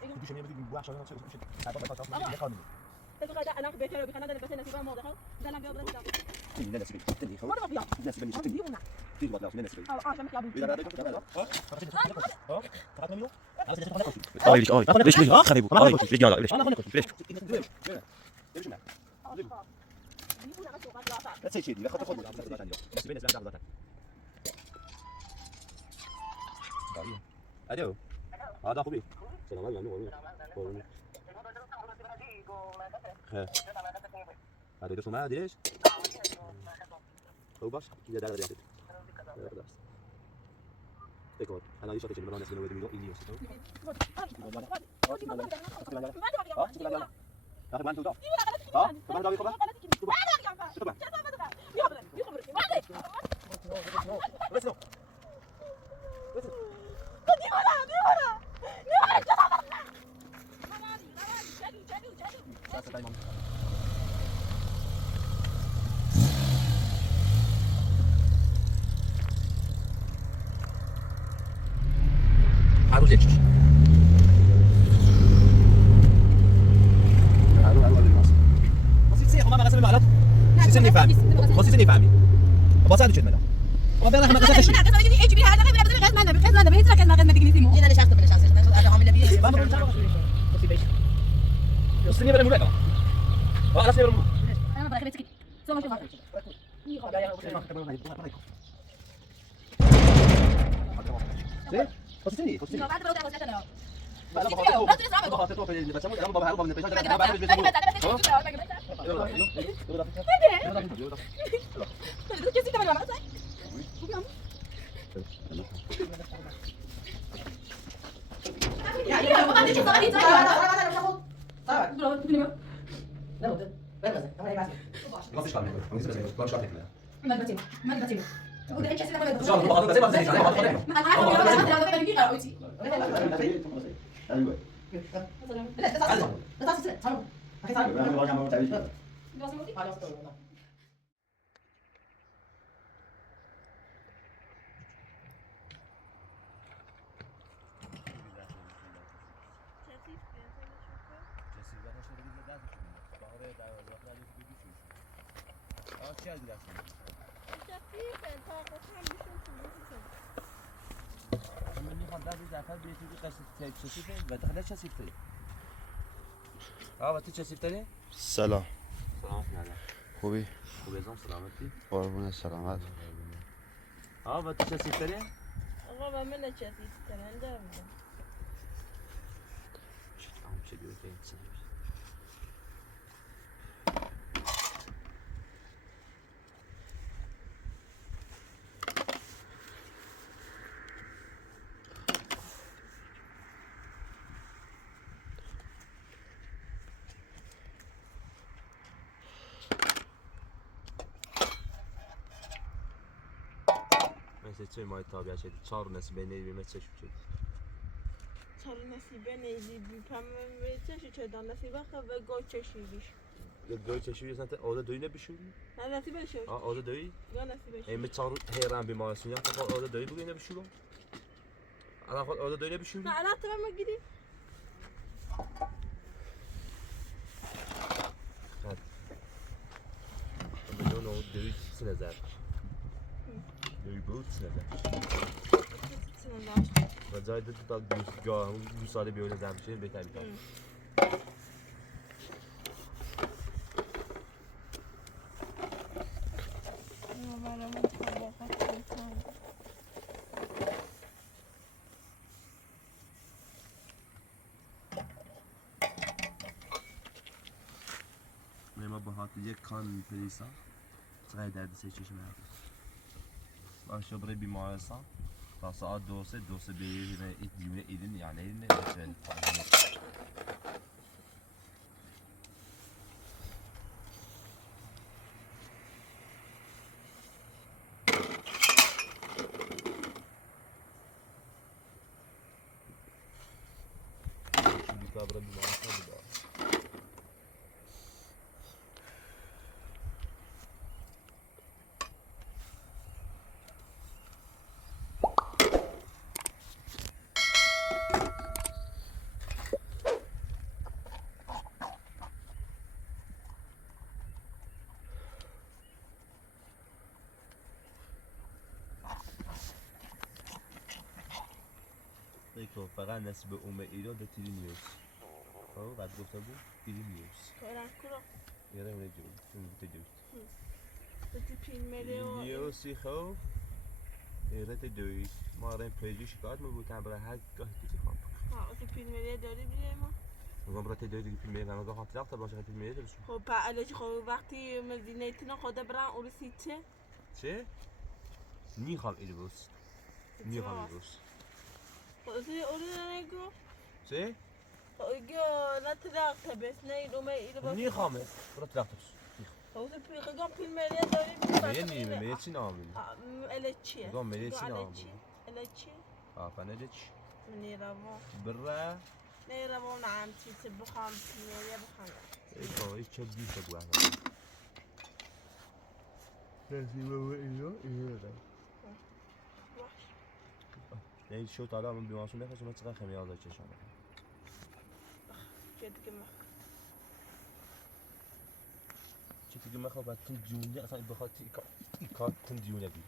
دیگه میاد دیگه بوش شده میشه حتی بخاطر اصلا میخوام تلقى انا بيتر بخنا ده بس نسيبها موضه ده انا بيضرب ده لا نسيب تني خلاص ما بيضيع نسيب نسيب تني تيجي بطلع نسيب عشان مش عارف اذا هذا كده لا ها فقط منو ليش ليش ليش خريبو ليش قال ليش ليش ليش نعم لا تسوي شيء خاطر خذ بس بين الزمان ده الو هذا خوبي سلام عليكم هذا يدرسوا معاه ليش هو باش كذا دار رياضي ديكور انا ليش اعطيك الناس من ودي ميلو اخي ما انت وضع ها طبعا داوي طبعا بس نو عروض يكشش بسيط ما غسل المعلق سيسني فامي بسيطني فامي بساعد شد ملا ما بيرح ما غسل شيء ايش بي هذا غير بدل غير ما انا بيترك ما غير ما تقدسيمو انا شفت بلا شخص هذا هم اللي ما بقول بسيط بسني بلا مولك وانا سني بلا مولك انا بقى خليتك سو ما شوف بسيطني بسيطني بعد ما وصلت انا انا بخاطر في اللي بسموه انا بهرب من البيشنت انا بعمل بيشنت ما فيش كلام ما فيش ما فيش كلام ما تبتي ما تبتي وده ايش اسمه ان شاء الله بخاطر زي ما زي انا بخاطر ما انا سلام خوبی خوبیزم سلامتی قربون سلامت با تو چه سیفتری؟ آقا با من نچسید کننده بودم چه دیگه که چه مای تابعه شدی 4 نسبه نیوی چه شد 4 نسبه نیوی پم چه شد نسبه خب گو چشیش گو چشیش انت آده دوی نبشوری نه نسبه شد آده دوی گو نسبه شد ام 4 هیران بیمارستان یا خود آده دوی بگی نبشورو الان خود آده دوی نبشوری نه الان تو ما گیری خد بدون دوی سنزر دوی بود سنزر و جای تا دو ساله بیونه زمشه بهتر بیتر ما با هات یک کان پلیسا چقدر درد سه چشم هست باشه برای بیمارستان تا ساعت 2 بیرون ایدونه ایدن یعنی ایدن مثل برای بیمارستان بود که فقط نصیب ایران ده تیلینیوس خب بعد گفته بود تیلینیوس کارم کرا یاره اونه جون چون دوست بتی پین ملی و تیلینیوسی خب ایرت دویست ما رای پیجی شکایت میگوتن برای هر گاه کسی خواب ها بتی پین ملی داری بیایم میگم برای دوی دیگه پیل میگم اگه خاطر وقت باشه پیل میگم خب پعلش خب وقتی مدینه تنا خدا برن اورسی چه؟ نیخوام ایلوس نیخوام ایلوس خودی اولی نگو چه؟ خودی نتلاق تبس نه دومه ایلو باش نیخوامه برای تلاقتش خودی پیغام پین ملی داری میگه نیمه چی نامید اله چیه؟ میگم میگه چی نامید اله چی؟ آفنه دیچ منی روان برا نه روان عم چی تبخام پین ملی بخام ایشون ایش چه بیشه بوده نصیبه و ایران باش نه شو طالع من بیمارسون نخواست من چقدر خمیازه چشانه جد كم چه دیگه من خواهد تن دیونه اصلا بخاطر کارت تن دیونه بی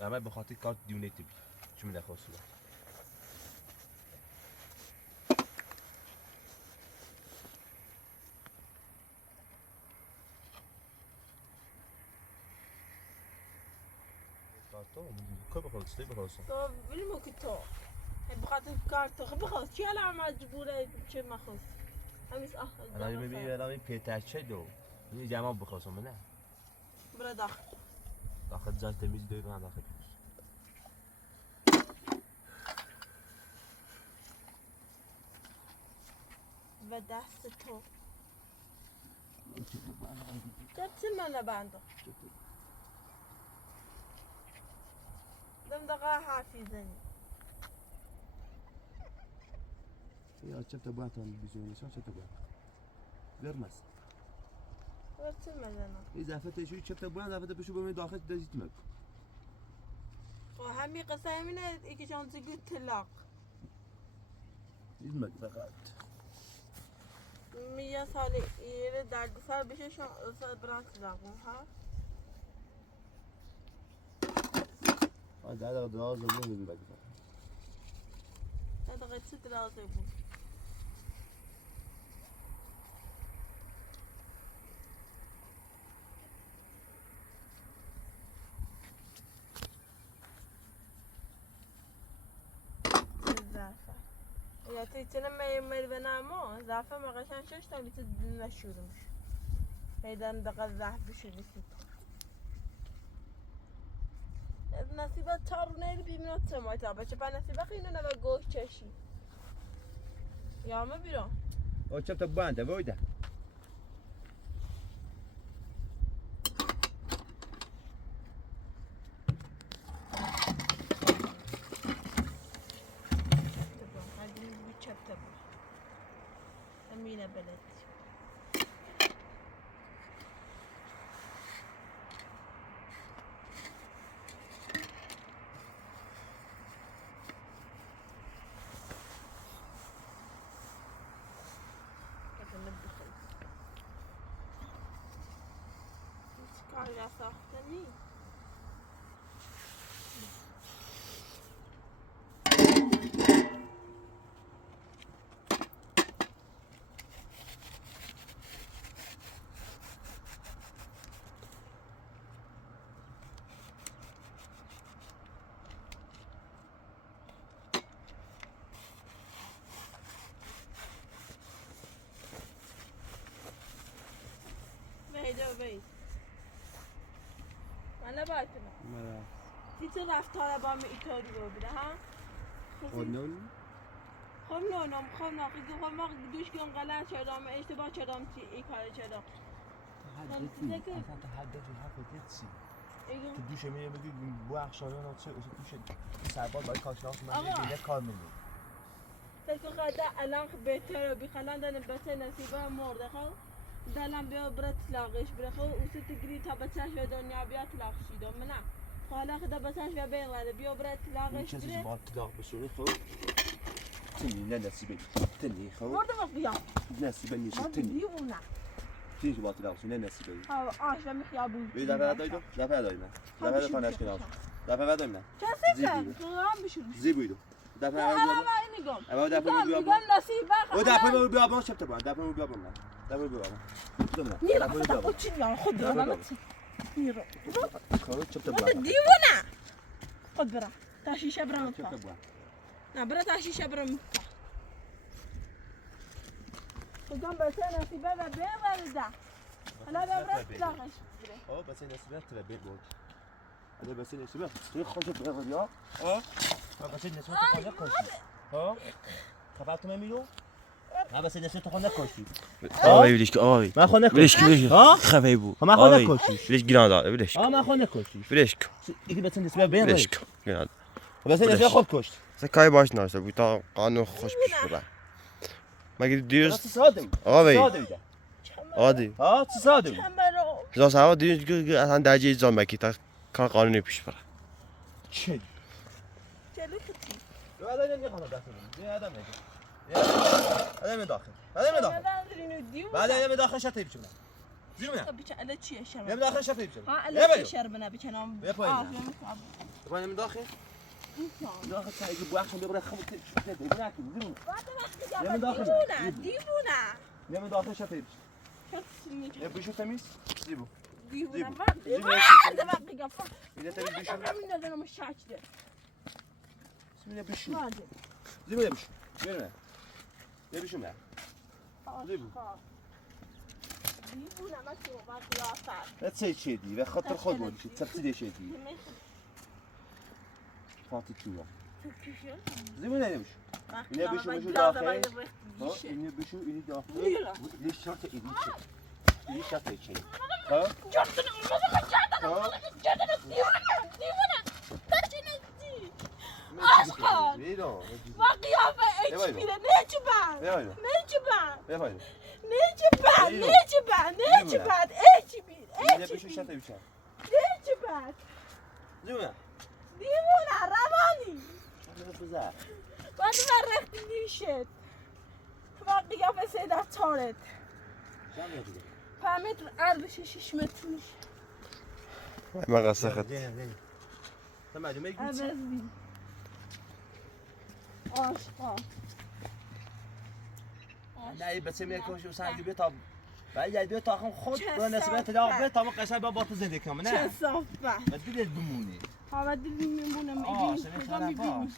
اما بخاطر کارت دیونه تبی چه من نخواست بود کارتو که بخواست چی بخواست تو ولی مكتو بخاطر كارتو بخاطر شو على مجبورة شو ما خص هميس انا میبینی الان این پیترچه دو این جمع بخواستم نه برا داخل داخل جای تمیز دوی من داخل و دست تو قتل من لبانده دم دقا حافظني یا چه تا باید هم بیزونی چه تا باید گرمس قتل من انا اضافه تشوی چه تا باید اضافه بشو بمی داخل دزیت مک وهمي قصاي من إيك شان تقول تلاق دزیت فقط 100 سال إيه درد سال بشه شان بران تلاقون ها ده دراز رو بگیم بگیم هذا غير ست لازم يبون زعفة يا تيجي لما يمر بنامو زعفة ما غشان شوش تبي تدنا شورمش هيدا ندق الزعف بشو بسيط نصيبة تار نيل بيمنات سماي تابا شبه نصيبة خينا نبى جوش تشي يا ما بيرون او چه تا باید وایده تبون هذه نجيب تشتب أمينة بلد کاری ساختنی ویدو وید من نبایدم دیگه رفتار با می ایتاری رو بده ها خودنون خب نونم خب ناقص خب ما دوش کن غلط شدم اشتباه شدم چی ای کار شدم تحدثي اصلا تحدثي حرف تحسي ایگو تو دوشه میگه بگی بو اخشایان ها چه اصلا دوشه سرباز باید کاشناس من آقا. دیگه کار میگه فکر خدا الان بهتره بیخلان دن بچه نصیبه مرده خب دلم بیا برات تلاقش بره خب او تگری تا بچهش به دنیا بیا تلاق شیدم نه حالا خدا بچهش بیا بین بیا برات این تلاقش کسی بره باید تلاق بسونه خب تنی نه نصیبه تنی خب مرده بس بیا نصیبه نیشه مرده تنی دیونه تنی که باید تلاق بسونه نصیبه ها آش و میخیابون بی دفعه دایدو دفعه دایدو دفعه دایدو کنش کنار دفعه بعد نه کسی کن تو هم بشون زیبویدو دفعه حالا بعد من اینی گم اول دفعه بیا میگم نصیبه او دفعه بیا بیا بان شفت بان دفعه بیا بان دفعه بیا بان نیرو خدا کوچین یا خود برم نیرو خلاص شفت خود بان دیوونه خود برم تا شیشه برم شفت بان نه برای تا شیشه برم خودم بسه نصیبه و ببرده حالا ببرد تلاقش اه بس نسبت تبع بيت بود هذا بس نسبت في خوشة بغير يا اه بس نسبت تخونك كوشي ها خفعت ما ميلو ما بس نسبت تخونك كوشي آقای ویلیش که آقای ما خونك ویلیش که ویلیش ها خفه بود ما خونك كوشي ویلیش گیران داره ویلیش ما خونك كوشي ویلیش يجي بس نسبت بين ویلیش گیران بس نسبت خود کشت کاری باش ناشته بود تا قانون خوش پیش بره مگه دیروز ساده آقای ساده عادی ها ساده کمرو جاس هوا دیروز که اصلا درجه ایزان بکی تا کار قانونی پیش بره چه جلو کتی هذا اللي خلاص داخل هذا ما هذا من داخل هذا من داخل ندارین دیو بعد هذا من داخل شتى بيشمنا زين بچه اله چیه شما من داخل شتى بيشمنا ها اله چیه شربنا بچنام بیا پایین. وانا من داخل داخل ساعه يجيب واحد بيقرا خمس شتى هناك زين يا من داخل. دیوونه يا من داخل شتى يا بيشو تميس زيبو دیوونه زیبو. بعد زیبو. بعد قفا اذا تبي بيشو من ندارم مش شاچده بسم الله بيشو بعد زيبو يا بيشو وين يا بيشو معاه زيبو دیوونه ما تو بعد قیافت لا تسيد شيدي خاطر خذ ولا شي تسبسي شيدي فاطي تشوف زيبو لا يا بيشو إني بيشو بيشو داخل ها إني بيشو إني داخل ليش شرط إني شيء إني شرط شيء ها Aşkım. وينو Bak kıyafet Eyvah, eç bile neci ben? eyvah. Neci ben? يا فايد Neci ben? Eyvah. Neci ben? Neci Eyvah. ben? Eç bir. إني Eç بيشو bir. شرط يمشي Neci ben? زيبو Divuna Ramani. هذا بزاف Ben de rafti nişet. Bak kıyafet seyda çaret. شام يا جدي Pamet ardışı şişmetmiş. من قصه زين زين سمع ما يقول Ebezli. Aşka. لا بس ما يكونش وساعد البيت طب بعد البيت اخو خد Çesafet. وانا سمعت لا بيت طب قشا بابا تزيد كم Çe نه sohbet. ما تقول الدموني Hava dilinin bunu اه ebini. سمعت Kızım انا ebini. باص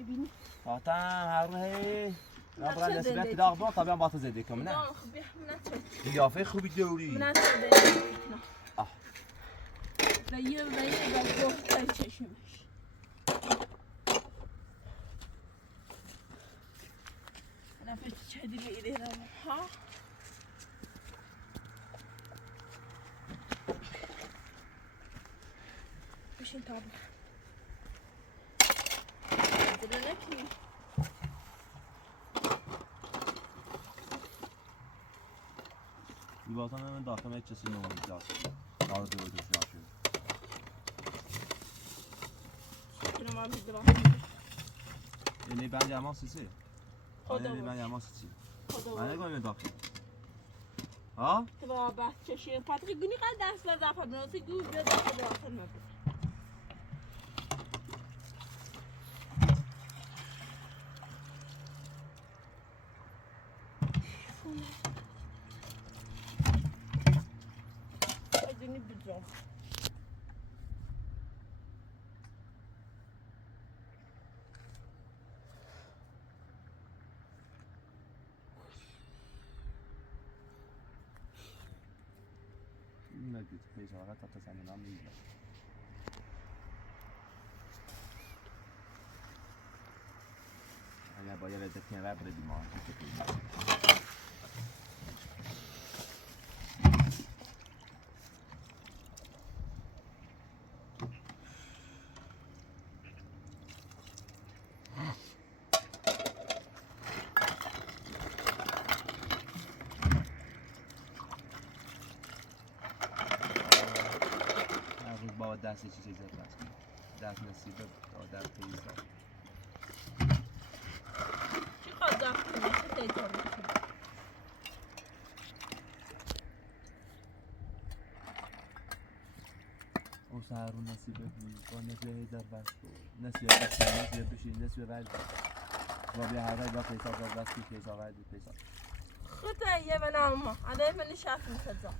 Ebini. فاتان هروحي لا لا تشد سمعت اللي لا طبعا بابا تزيد كم نه Doğan khbih mnaçet. يا في خوب الدوري Mnaçet. Ah. Ve yıldayı da bohtay çeşmiş. Nefes çedili ileri ha. Bişin tabi. Dilene ki. الوطن من داخل ما يتشسي نوم الجاس هذا دو دو شاشو Şuna var bir de bak. يعني بعد يا ماس سي Koda يعني بعد var. يا ماس سي Koda انا var. قايم من داخل ها تبغى بس تشيل باتري قولي قاعد داس لا دافع بنوتي قول بس داس المبلغ اديني بالجو ما قلت ليش انا تتصل انا من انا باید دکتر را بردیم ما با دست چیزی زد دست نصیبه با دست پیزا چی خواهد داخل چه دیتا میکنی او سهر و نصیبه بود با نصیبه هیدر بست بود نصیبه بسید نصیبه بشید نصیبه ورد و بیا هر با پیسا با بستی پیسا ورد پیسا خطا یه بنامه علی من شاف مخزا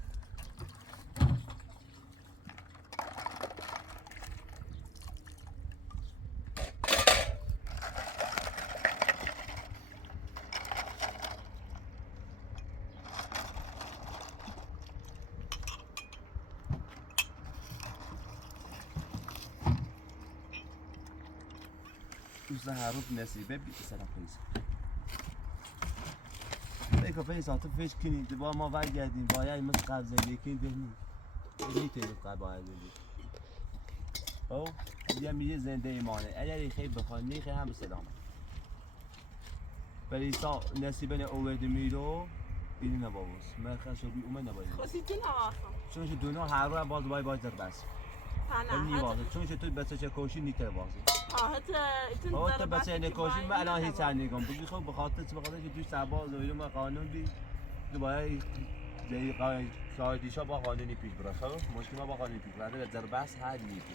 تو سهر و نصیبه بی سر پیسا ایکا پیسا تو فش کنی با ما برگردیم باید مثل قبل زندگی کنی بهنی میتونیم قبل باید زندگی او یه میگه زنده ایمانه اگر خیلی بخواد نیخی هم به سلامه پیسا نصیبه اوورد میرو اینی نباوز مرخص و بی اومد نباید خسیتی نواخم چونش دونو هر رو باز باید در بس پناه نیوازه چونش تو بچه چه کوشی نیتر بازی حتی تو بچه نکوشی من الان هیچ چند نگم بگی خب بخاطر چه بخاطر که توی سبا زویلو ما قانون بی تو باید زی سایدیشا با قانونی پیش بره خب مشکل ما با قانونی پیش بره در بس حل نیست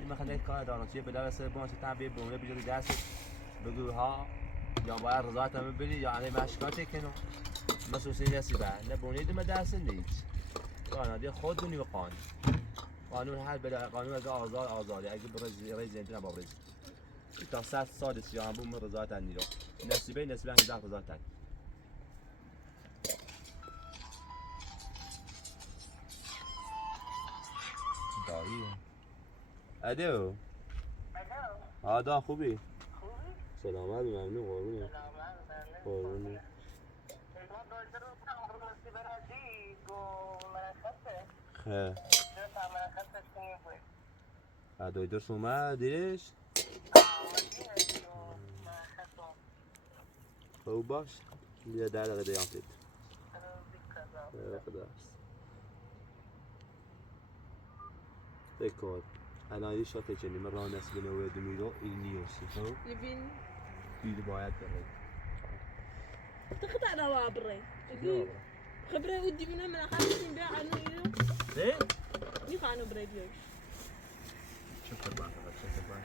این مثلا کار دانشی بلا سر باشه تعبیر بونه بجوری دست بگو ها یا باید رضایت هم بری یا علی مشکاتی کنو مسئولی دستی بر نه بونه دم دست نیست قانونی خود دونی و قانون هر بلا قانون از آزادی اگه برای زندگی نباید تا 100 سال سیاه بوم رضایت نیرو نصیبه هم ده رضایت دایی ادو آدا خوبی سلامت ممنون قربونه قربونه خیلی ادوی درست اومد دیرش خوب باش بیا 10 دقیقه دیگه آمدید خدا بکن الان یه شاته چنین من راه نسل نوید میرو این نیوسی خب لبین بیل باید بره تقطع نوابري خبره ودي منها من خمسين بيع عنه إلو ايه يخانو بريديوش شكرا بقى شكرا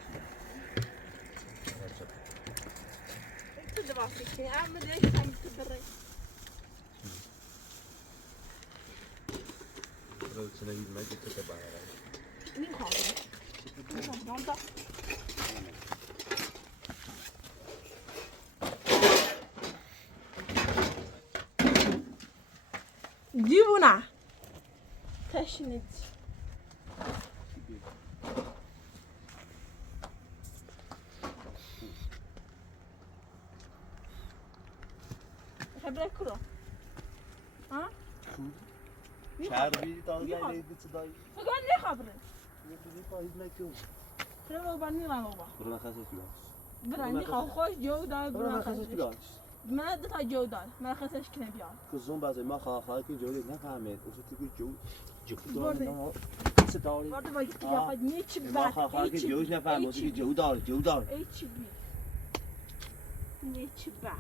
تدباسي أعمل إيش عم تبري لو تنادي ما جيت تتبع مين خاطر جيبونا تشنج خبرك كرو ها شعربي طالع لي تصداي فقال لي خبرك يبي طايب لك خبرك بني لا بابا برا خاسس بلاش براني خوش جو دار برا خاسس بلاش ما دتا جو دار ما خسش کنه بیار کزون بعضی ما خواهد که جوری نفهمید اصلا تو جو برده. دار چه داری وارد باید که خود نیچ ما بات خواهد که جوش نفهمید که جو دار ایچ بی نیچ بات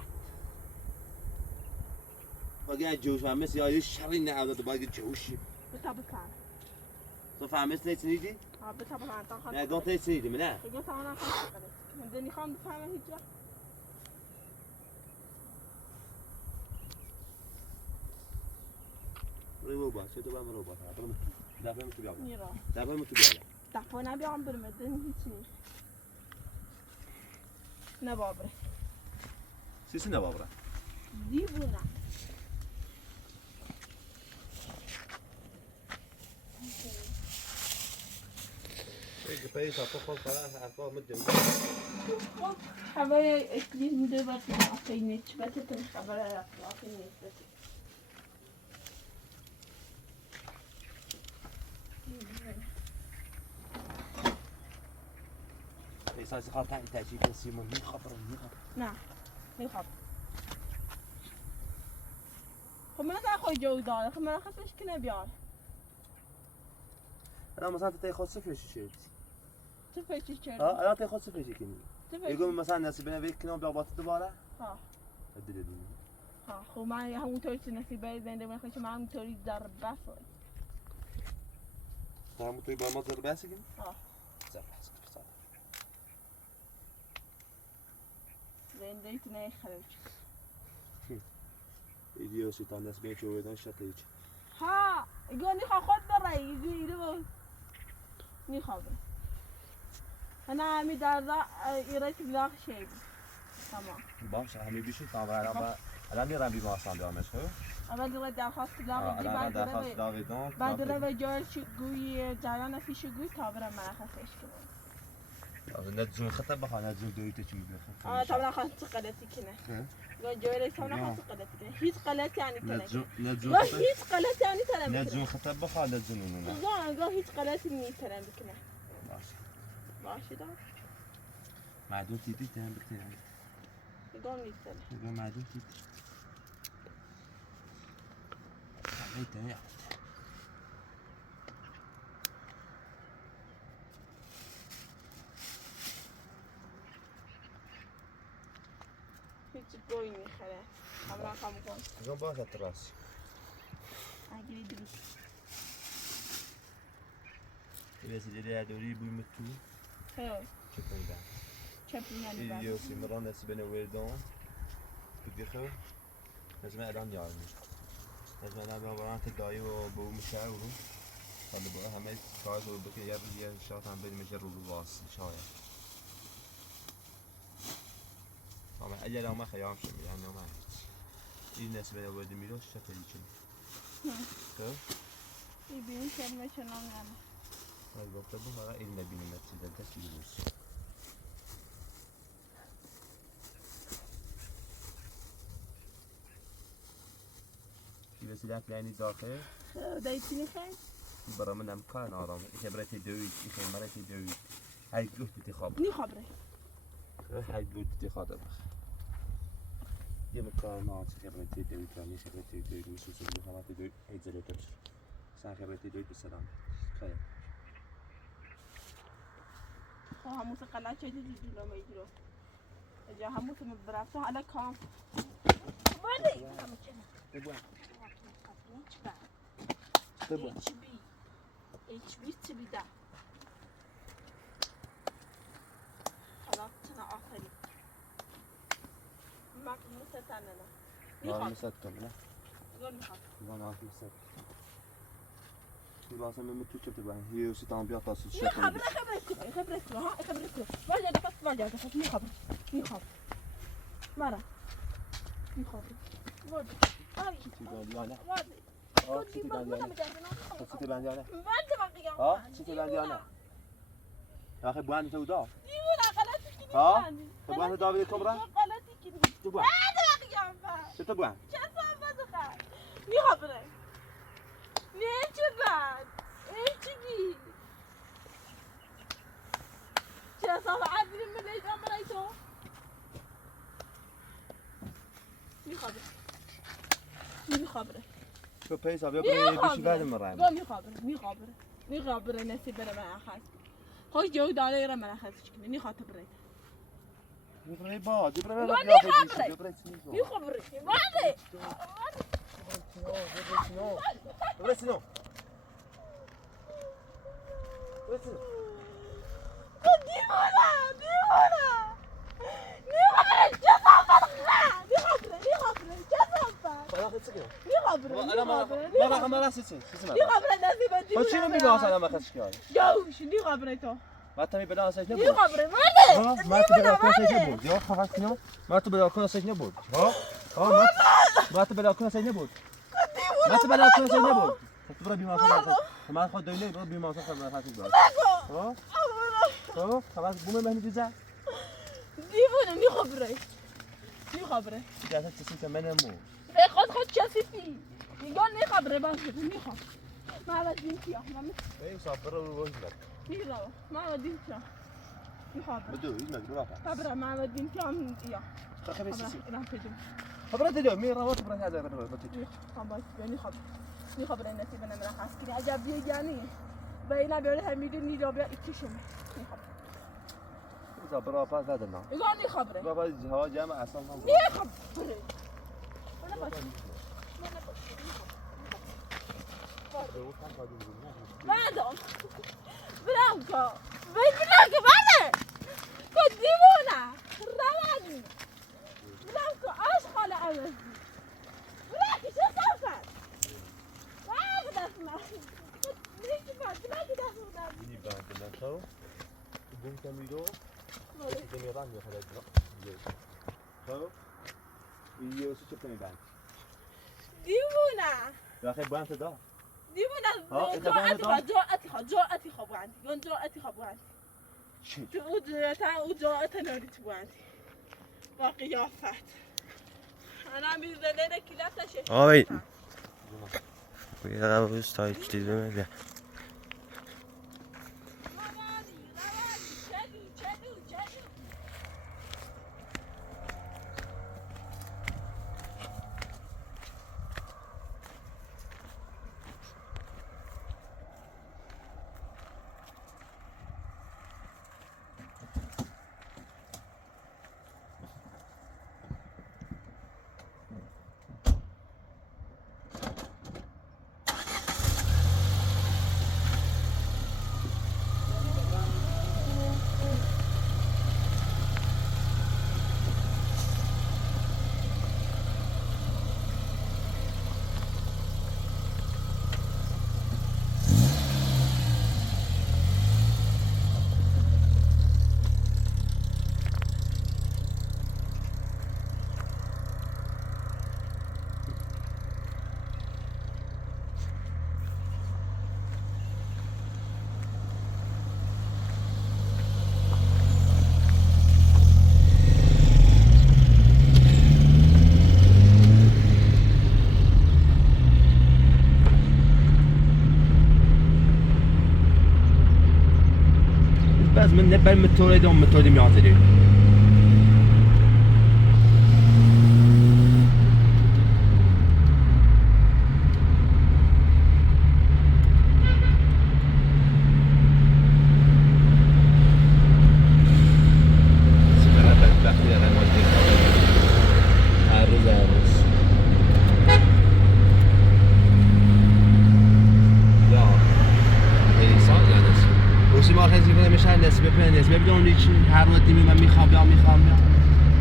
اگه جوش هم مثل یه شری نه داده باید جوشی بتا بکن تو فهمید نیست نیدی؟ ها بتا بکن تا خود نه گفت نیست نیدی نه اگه تا آنها خود کنه من دنی خواهم بفهمه هیچ وقت روبا چه تو بام روبا دفعه تو بیام نیرا دفعه تو بیام دفعه نبیام برم دنی هیچ نیست نبابره سیسی نبابره دیوونه اگه پیسا تو خود خلاص حرفا مدیم خب خبر اکلیز بوده باید اخی نیچ بته تن خبر اخلاقی نیچ بته پیسا خواهد تا این تجیب سیمون میخواب نه میخواب خب من تا خوی جو داره خب من خفش کنه بیار الان مثلا تو خود صفرشی شد تو فکرش کرد الان تو خود صفرشی کنی تو يقول فکر مثلا الناس بنفيك كانوا بيعبطوا دوباره ها الدليل ها خب من همونطوری که نصیبه زنده من خوش من همونطوری در بفر هم توی با ما زر بسیگیم؟ آه. زر بسیگیم خسال. زندگیت نخرج. ویدیو شیطان دست بیچ و بدن شت هیچ. ها يقول نخا خد برا يقول نخا برا أنا عمي دارا يريت بلاغ شيء تمام باشه همه بیشی تمام الان میرم بیمار ساندامش خب أول يريد درخواست بلاغ يجي الان درخواست داغی دون بعد ربع جار شقوي جايانا في شقوي تابرا ما أخذش كمان نتجون خطة بخا نتجون دويته چی میگه طبعا خاص قلتي كنا قال جويري طبعا خاص قلتي كنا هيت قلت يعني كنا نتجون قال هيت قلت يعني ترى نتجون خطة بخا نتجون اونو قال هيت قلت مني ترى بكنا باشه ماشي ده معدون تیتی تهم بتیم قال نيتنا يبقى معدون تیتی هيته هيت قوي خلاص عمرها كم كون زون باشه تراس أجري دروس بس اللي دوري بوي متو هاي شوفوا ده شايفين يعني بعد فيديو سيمران ناس بنا ويدون بديخو لازم الان يعلم لازم انا بابا تداي وبو مشاور قال بقى همه كاز وبكي يا شاط عم بين مجر الواس شايع طبعا اجل ما خيام شمي يعني ما هي الناس بنا ود ميلوش شكل يجي كيف يبين كلمة شنو يعني هاي الوقت بو هذا إلنا بيني نفسي ده تسليموس في بس لا يعني داخل دايتني خير برا من امكان آرام خبرتي دويد خبرتي دويد هاي قلت بتخاب ني خبره هاي قلت بتخاب يا مكان ما خبرتي دويد يعني خبرتي دويد مش يسوي خبرتي دويد هاي زلتش سان خبرتي دويد بالسلام خير هموس قلعة جديد يجلو ما يجلو اجا هموس مبرافته على كام مالي تبغى HB تبي ده خلاص أنا آخري ما كنت أنا ما مسكتم لا قول لي خلاص ما عارف مسكت يبغى أسمي متو شفت بقى هي وسيتان بيعطى ني خبرك ها خبرك ما جا دفعت ما جا دفعت ني خبر مرة ني خبر وادي وادي سيتي بندي أنا ما أنت ما قيام ها سيتي بندي أنا يا أخي بواني تودا ديونا قلتك ها بواني داوي كبرى قلتك تبغى هذا ما قيام شو تبغى شافا بدخل ني خبرك نيش بعد ايش بي شافا عاد من ايش امريتو ني خبرك شو بيسا بيبري بيش بعد مرة قول ني خبر نسي بنا ما اخذ خوش جو دالي را ما اخذ شكل ني خاطبري بيبري بعد بيبري قول بعد ني خبرك بيبري ني خبرك بعد بيبري سنو ما راح تسوي ني خبر الناس بدي خذ شنو بيقاس على ما خذش كاي جوش ني خبرته ما تبي بلا سيج ني نبود خبر ما ما تبي بلا سيج نبود يا خلاص شنو ما تبي بلا سيج نبود ها ما تبي بلا سيج نبود ما تبي بلا سيج نبود تبرا بما صار ما خذ ديني بما صار ما خاطر بلا ها خلاص بوم ما نجزع ديفون ني خبره يا ست انت من مو خد شاسيتي يقول ني خبره بس ني خبر ما بدي انت يا احمد اي صبر ووجهك يلا ما بدي انت ني خبر بدو يزمك برافو خبره ما بدي انت عم يا خبر سيسي لا تجم خبرت اليوم مين روت خبرت هذا بتجي ني خبر الناس بنا من خاص كده عجب يجاني بينا بيقولها ميدني جواب يتشم ني خبر اذا برافو هذا النوع يقول ني خبره برافو الهواء جامع اصلا ني خبره ولا بس بعدهم برانكو برانكو بعد كنت ديمونا رواني برانكو اشغل امل برانكو شو صفت ما بدي اسمع ليش بعد برانكو داخل این بند نخو بون کمیرو دمیران میخواد خب یه چه کنی بند ديمونا واخه بند دا ديمونا جاءتي خبراني يون جاءتي خبراني چی وجاءت نوريت بوانتي وقيافات انا ميزانينا كلاسة شيء آی یه روز تا هیچ دیده نمیده بس من نبال متولي دوم متولي ميعطري نسبه بدون چی هر وقت من میخوام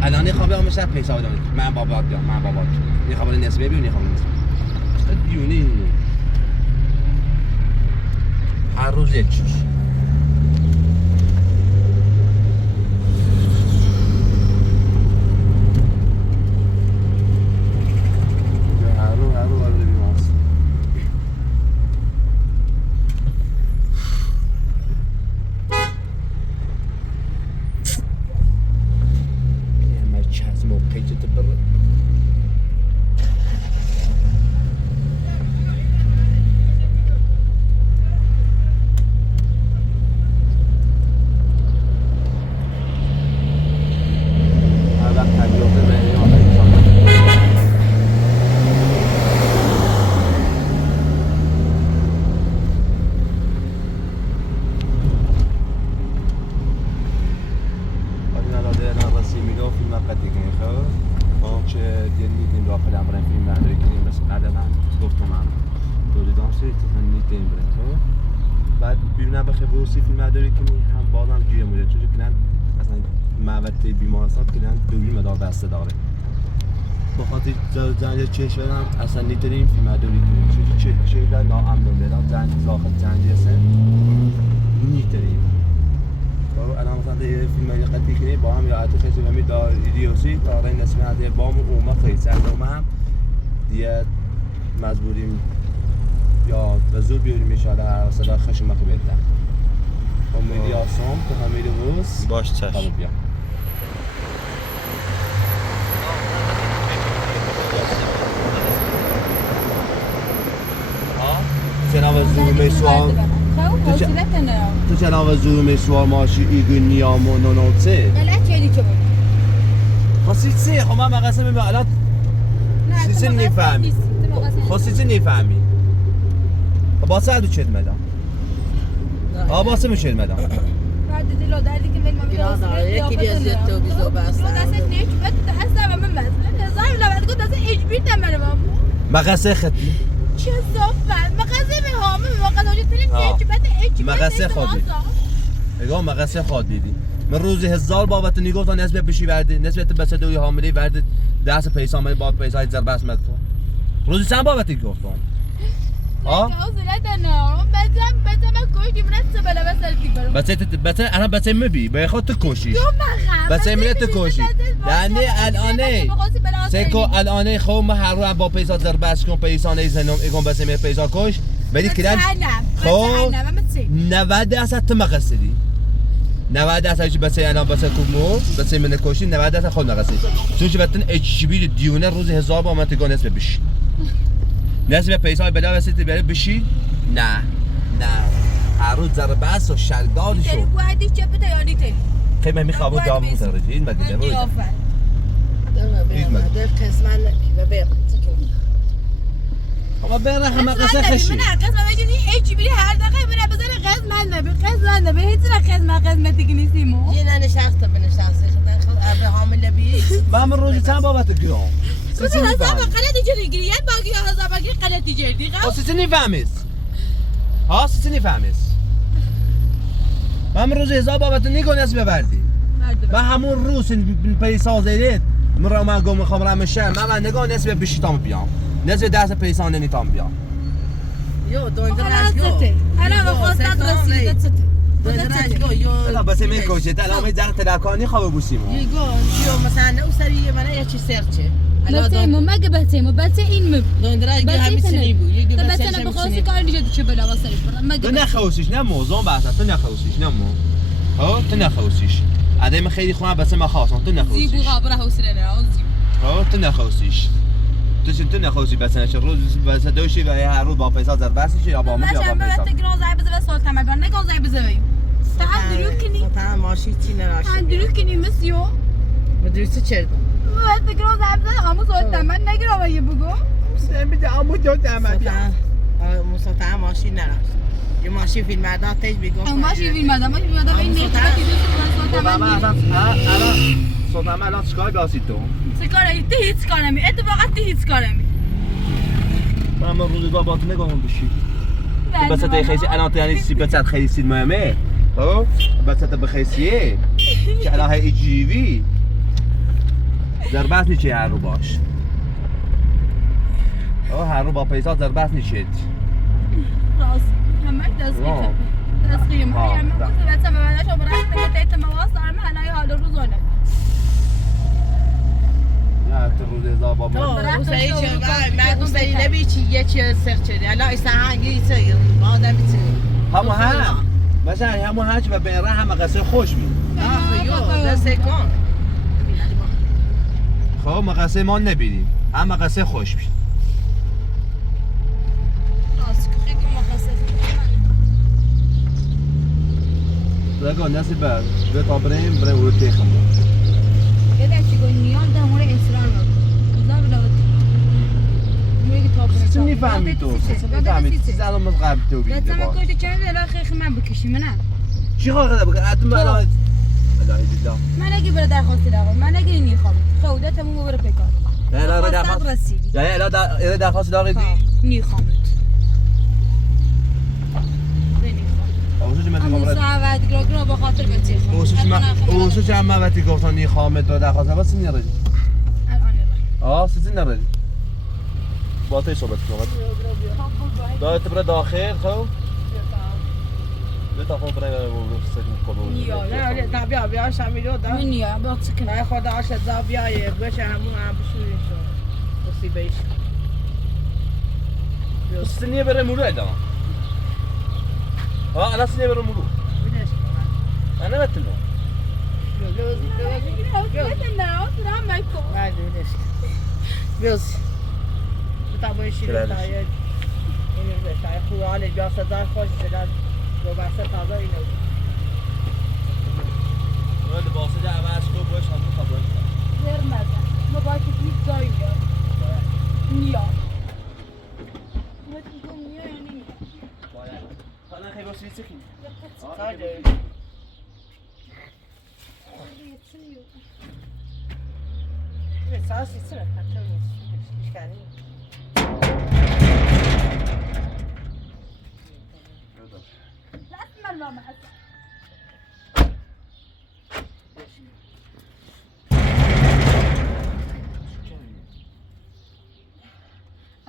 الان خوابم میشه پیسا دادم من بابا میخوام نسبه ببین میخوام نسبه دیونی هر روز یک چیز بخبروسی فیلم نداری که هم بازم جیه موده چون کنن اصلا مواد بیمارستان کنن دوبلی مدار بسته داره بخاطر زنج چشم هم اصلا نیترین فیلم نداری کنن چون چشم ناامن بدن زنج داخل زنج هستن نیترین الان مثلا فیلم های قطعی کنی با هم یا حتی کسی همی دار ایدیوسی کارهای نسبی نداره با هم اومه خیلی سرد اومه هم دیگه مجبوریم یا به زور بیاریم میشاله هر صدا خشم مخی بهتر امیدی آسام که همه روز باش چشم بیا چنان زوم سوال تو چنان زوم سوال ماشی ایگون نیامو نونوتسه غلط کردی که بود خواستی چه؟ خب من مقصه میبه الان سیسی نیفهمی خواستی نیفهمی باسه هر دو چید مدام باسه میشید مدام بعد دیلو دردی که من میاد یکی دیگه تو بیزو بس دست نیک بده هستم من مثلا زای لا بعد گفت دست اجبری تمام مقصه خطی چه صفت مقصه موقع زوجي تلين آه. هيك بده مقصه خودی نگاه مقصه خود دیدی من روزی 1000 بابت نگاه تا نسبت بشی ورده نسبت بچه دوی حامله ورده دست پیسا من با پیسای ضربه مت کن روزی چند بابت گفتم ها بچه انا بچه مبی به خود تکوشیش بچه من تکوشی یعنی الانه سکو الانه خو ما هر رو با پیسا ضربه کن پیسا نیزنم اگم بچه من پیسا کوش بدی کردن خو 90% تو مقصدی 90% بچه الان بچه کومو بچه من کوشی 90% خود مقصدی چون که بتن اچ بی دیونه روزی 1000 با من تگان نسبت بشی نسبت پیسای بلا وسیت بره بشی نه هر روز ضربه است و شلدادی شو خیلی من میخوام دام مترجی این مگه بود اما بره همه قصه خشی من روزی چند بابت گرام سیسنی فهمیست ها سیسنی فهمیست من روزی 1000 بابت نیگو نسبه بردی من همون روز پیسا زیدید من رو من گم میخوام رم شهر من نگاه نسبه بشیتام بیام نسبه دست پیسا نمیتام بیام یو دوندراش الا بس من کوشت الان می زغ تلکانی خواب بوسیمو یگو یو مثلا او سری من یه چی سرچه بسیمو مگه بسیمو بسی این مب دوندراش گو همین سنی بو یگو بس انا بخواستی کار دیگه چه بلا واسه برام تو مگه نخواسیش نه موضوع بحث تو نخواسیش نه مو ها تو نخواسیش ادم خیلی خوام بس ما خواستم تو نخواسیش زیبو غابره حوصله ها تو نخواسیش تو نخواستی بس روز بس دوشی و هر روز با پیسا ضربه یا با من یا با پیسا تگران زای بزه سلطان مگه نگون زای بزه تعال کنی تعال ماشی چی نراش تعال کنی مسیو مدرسه چرد تگران زای بزه همون سلطان من نگرام یه بگو سن بده عمو دو دامد مصطفی ماشی نراش یه ماشی فیلم مردان تیج بگو ماشی فیلم مردم این نکته سلطان الان سلطان الان چیکار گاسی تو سکاره تی هیچ کار نمی اتفاقا تی هیچ کار نمی من روز با تو نگم بشی بس تا خیسی الان تو یعنی چی بس خیلی سین مهمه ها بس تا بخیسیه که الان های جیوی ضربت نیچه هر رو باش هر رو با پیسا ضربت نیچه راست همه دست قیم همه گفت بچه ببندش و برای تیت مواز دارم هلای حال روزانه نه تو روز ازا با من او سری چه من او سری نبی چی یه چی سرچه الان ایسا هنگی چه آدم چه همون هم مثلا همون هنچ و بین ره همه قصه خوش می یو دست کن خب مقصه ما نبینیم همه قصه خوش می لگا نسی بر به تا بریم برو تیخم یه دستی گوی نیاز در مورد اسرار نکن اوزا بلاوت موی که تا بریم چه میفهمی تو؟ چه میفهمی؟ چیز الان من قبل تو بیده بچه من با کشت چند دلار خیخ من بکشیم نه چی خواه خدا بکن؟ اتون الان الهی دیدم من اگه برای درخواستی لگا من اگه اینی خوام خوده تموم برای پیکار نه الان درخواست رسیدی یعنی الان درخواست داغی دی؟ نیخوامت اوسو چه همون مدی ساعت گرا با خاطر بچه خوام اوسو چه همه وقتی گفتن نی خامت دو درخواست واسه نیاری الان سیزی نردی با تو صحبت کنم دایت برای داخل خب تا خود برای نه بیا بیا شمیلو دا من نیا با سکن نه خدا عاشق دا بیای بشه همون هم بشوریشو بسی بیش سنیه بره مولو ادام انا سنیه بره مولو انا بتلو بیاز تا باشی تا یه اینو بشه خوراله بیا صدا خوش شدن دو بسته تازه اینو من لباسه ده عوض کن باش همون خبر vermeden. Maar wat ik niet zou doen. Ja. Wat ik doe niet en niet. حالا خیلی واسه چی؟ ساعت سیستم حتی میشکنی ماما حسن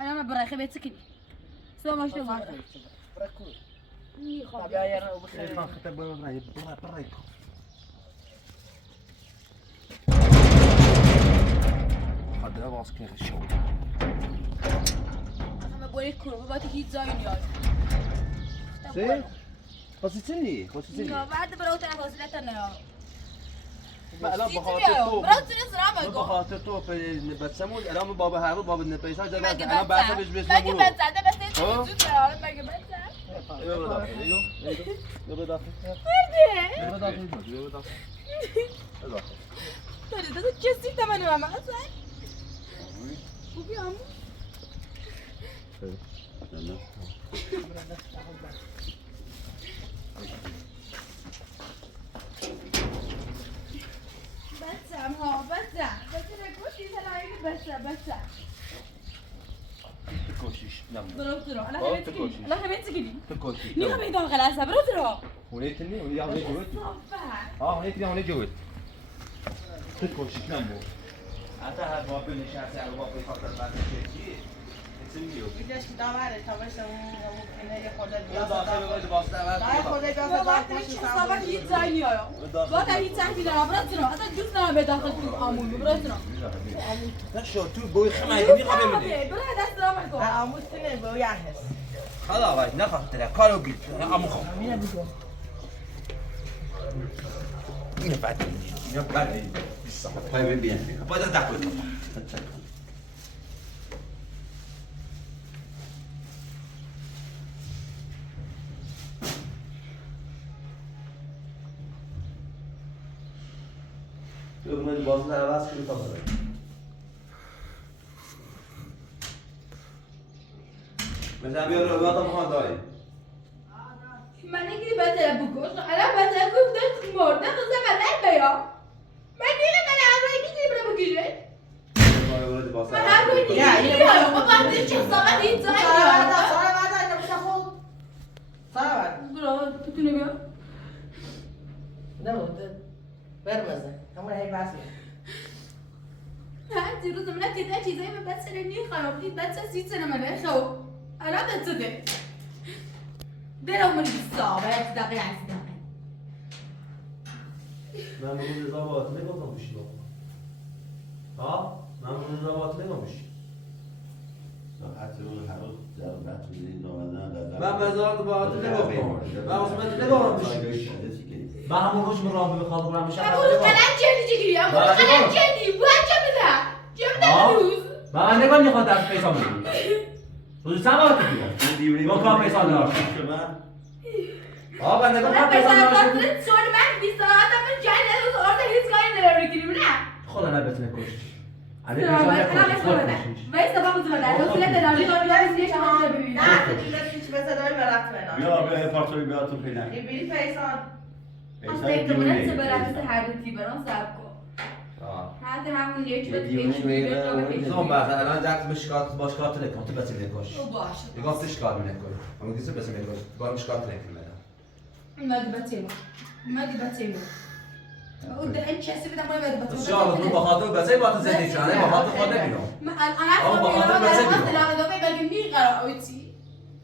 انا ما براي خبيت سكني سو ما شو بركو ني خو طب يا انا وبخير ما خطب برا برا خدها واسكين الشو انا بقول كل بابا تيجي زاين يا زين خصيتني يا بعد بروت انا خصلتنا يا ما الان بخاطر بخاطر تو بروت نسرع ما يقول بخاطر تو في بتسمون الان بابا هارو بابا النبيسا ما جاب انا بعرف ايش ما بيسمونه جبت ساعه بس انت ما جبت يلا داخل يلا داخل فردي يلا داخل يلا داخل يلا طيب ده تشسي تمام ماما حسن وفي عمو بسام ها بسام بس نقولي تلاقي بس تكوشيش نعم بروترو انا أو خبيت تكوشيش. كذي انا خبيت كذي تكوشيش ني خبيت دون خلاص بروترو وليتني ولي هوني جوت صفا وليتني هوني جوت تكوشيش نعم حتى بابا نشاط على بابا يفكر بعد شيء تسميه بديش داوره تا بشه ممکنه یه خورده يلا داخل وقت باسته دای خورده ما بیاد بعد هیچ حسابا هیچ زایی یا بعد هیچ زایی نه بروترو اصلا دوست ندارم به داخل کنم آمون بروترو نشو تو بوي خماي دي خبي مني برو دست را مکن آموز تنه به یه حس خلاص باش نفخت لك كارو بيت ام خو امینه بگو يبقى طيب بيان بعد تاكل يوم من باز عوض كل طبعا مثلا بيقول له طبعا داي من نگیری بطه بکش الان بطه گفتن مرده خزه بدن بیا من دیگه من هر نگیری برم بکشه من هر نگیری یا با بعد چه حسابا هیچ زایی یا سارا بعد اینو بشه خود سارا بعد برو بتونه بیا نمود برمزه همون هی بس هر روز من دیدم چیزایی من بس نی خراب دید بس 30 سنه من خو الان بتده درو من الصعوبات دقيقة دقيقة من بقول ضباط نگفتم بشی ها من بقول ضباط نگفتم ساعت رو هر روز ضربت می‌زنید نوازنده من وزارت باطل نگفتم من واسه نگفتم بشی من همون روز من راه بخواد برام میشه أقول كلام جدي جدي أقول كلام جدي وين جبتها؟ جبتها فلوس من نگم میخواد در پیسا میگم روز چند وقت دیگه با کام پیسا دار من نگم أنا پیسا بس دار أقول شو أنا ما في صراحة من جاي لأنه صارت هيك كاين نركني منها خدا نبت نکش أنا بس بقول بس تبغى تبغى لو سلطة ناري ناري ناري ليش ما تبي نه تو دیگه هیچ بس داری برات منم بیا به پارتوی بیاتون پیدا بیبی پیسان أصلا كمان سبرا بس هذا تبرا سابقو هذا هم ليش بتفيش زمان بعد الان جات مشکات باشکات نکن تو بس نکش باش میگم تو اشکال نکن اما کسی بس نکش بار مشکات نکن ما دبتيمو ما دبتيمو وده انت شاسي بده ما بدبتيمو ان شاء الله تو بخاطر بس با تو زندگی کنه بخاطر خود نمیدونم انا أو بخاطر بس اصلا بينهم. لا ده بيبقى جنبي غراوتي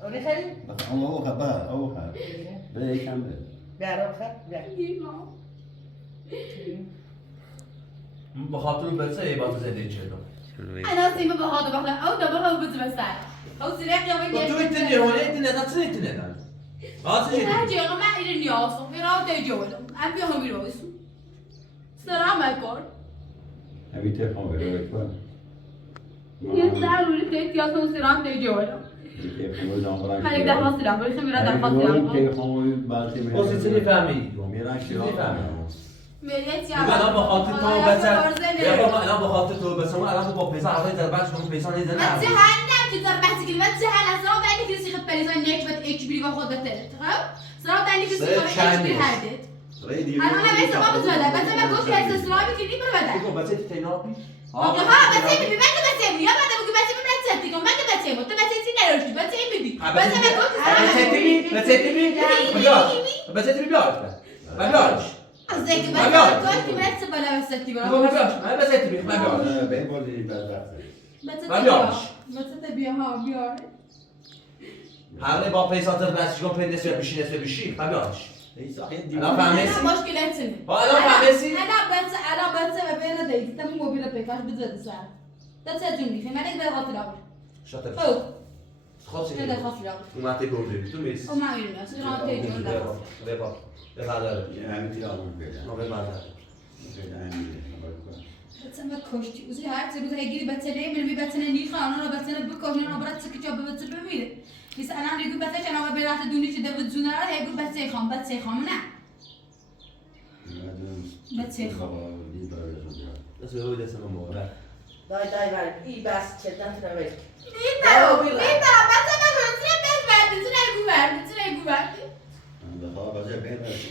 اونی خیلی بس او خبر او خبر به یکم به بیارم خیر بیا بخاطر بس با تو زندگی کردم انا سيما بهذا بخلا او ده بهذا بس بس او سلاح يا وين تو ایتنی هونه ایتنی نه تو ایتنی نه آسه چی هاجي ما إلين ياسو في راوت جولم أم بيهم يروسو سلام عليكم ابی تلفن بره بکن يسألوا لي تيت ياسو سلام جولم تلفن دامبران خليك ده خاص سلام بس خميرة ده خاص سلام تلفن بعضی بس چی فهمی میرن چی فهمی مليت يا انا بخاطر تو بس يا بابا انا بخاطر تو بس انا با پیسا عوض در بعد شما پیسا نیزن ما تهنم في ضربة كلمة تهنم سلام ده اللي كرسي خد بليزان نيك بت إيش بري واخد بتلت خلاص سلام ده اللي كرسي خد إيش بري هردت أنا بس ما بتودا بس ما قلت هسه سلامي كلي بربدا دیگه بچه تیناپی ها بس ببي ما كده يا بعد بقول بس ما تسيتي ما كده تسيبه تبى تسيتي لا بس بس ببي بس ما قلت بچه تیمی بچه تیمی کجا بس انت بیارش من بیارش از دیگه من بعد بیارش تو کی مرسی بالا وسطی من برام بیارش من بس انت بیارش من بیارش به این بازی بدبخته. من بیارش مثلا بیا ها بیاره همه با پیسات دستشون پندس یا بشین اسم بشین من بیارش الان انا فهمیسی؟ مشکلتونه الان فهمیسی؟ الان بس و بین دیگه تم موبایل پیکاش بزد سر ده چه جونی فهم من به خاطر اول شاطر او خاصی نه خاطر اول اومدی برده تو میس او ما میریم اصلا که جون ده ببا ببادر همین تیرامون پیدا. ما ببادر پیدا همین. بتسمى كوشتي وزي هاي تقول هاي جيبي بتسلي من بتسلي نيخ أنا بتسلي بكوش أنا برات سكتة بتسلي بميل بس أنا يقول بتسلي أنا ببيعات الدنيا كده بتزونا هاي يقول بتسلي خام نه بتسلي خام بس هو ده اسمه مورا دای بر ای بس چدن تو نوید بتسلي بس بعد تسلي بعد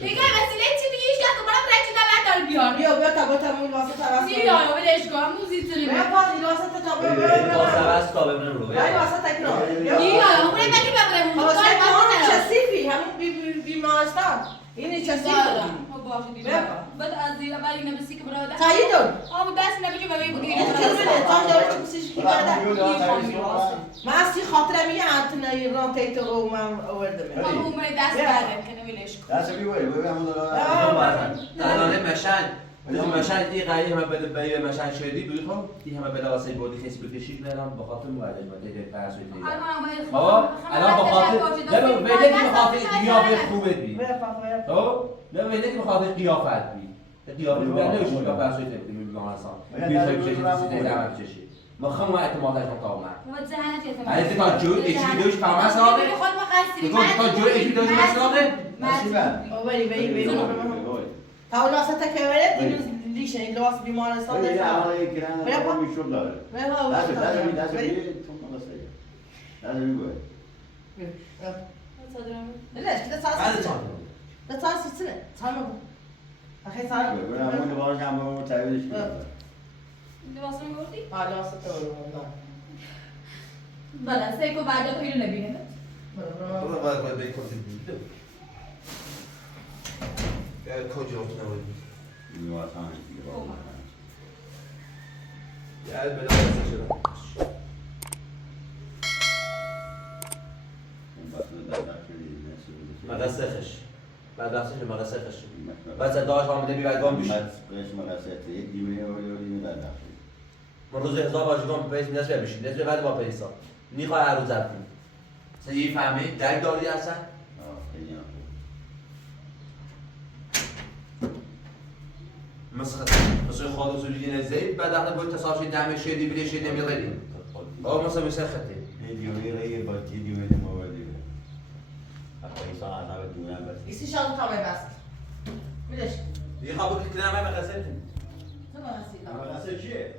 میگه وسیله چی دیگه ایش که برام رای چیزا بعد دار بیار بیا تابوتمون واسه توسط بیا ولش کن موزیتونه بیا پاس این واسه تابوت بس تا ببینم رو این واسه تکنو بیا اون بگی ببرم حالا سه چسیفی همون بیمارستان این چسیفی بعد از زیر ولی نمیسی که برای تاییدون آب دست نمیشه برای بگیری تا داره چه بسیش کی برده من از تی خاطرم یه انتنایی ران تیتو رو من آوردم اون من دست برده که نمیلش کن دست بیوی همون الان مشن مشن این قریه همه بده به مشن شدی دوی خب این همه بده واسه بودی کسی بکشید نه الان بخاطر معلم دیگه پرسوی دیگه بابا الان بخاطر نه بده که بخاطر قیافه خوبه بی تو نه بده که بخاطر قیافت بی قیافه خوبه نه شو قیافه پرسوی دیگه بیمارستان بیخوای بشه چیزی دعوت بشه ما خم ما اعتمادش تا اومد و ذهنت یه علی تا جو ایش ویدیوش فهمه ساده خود ما قصری تو تا جو ایش ویدیوش مساده بری تا اون واسه تکبرت این لیشه این لباس بیمارستان این داره حالا یک کرانه با میشوب داره دست بی تو مقصد دست بی باید ليش كده صار هذا سنة صار ده صار سنة صار ما أخي صار بگویم همون لباس هم با تاییدش لباس رو بردی؟ حالا واسه تو بله سیکو بعد تو اینو نبینه تو باید به کسی بیده کجا نبودی بیمارستان یاد بده واسه شده مدرسه خش مدرسه خش بس داش آمده بی بعد گام بیش قش مدرسه یک دیمه اولی در داخل من روز حساب باجگام پیس میدست بشین دست بعد با پیسا نیخواه هر روز زدیم سه فهمی درک داری هستن مثل خالص و دیگه نزدید بعد احنا باید تصاوش دمه شدی بلی شدی میردیم آه مثل مسخته دیوی ری با دیوی موردی پیسا عذاب دوران بس ایسی شاید تا بس میدش یه خواب که کنم همه قصه تو با نسی مدرسه چیه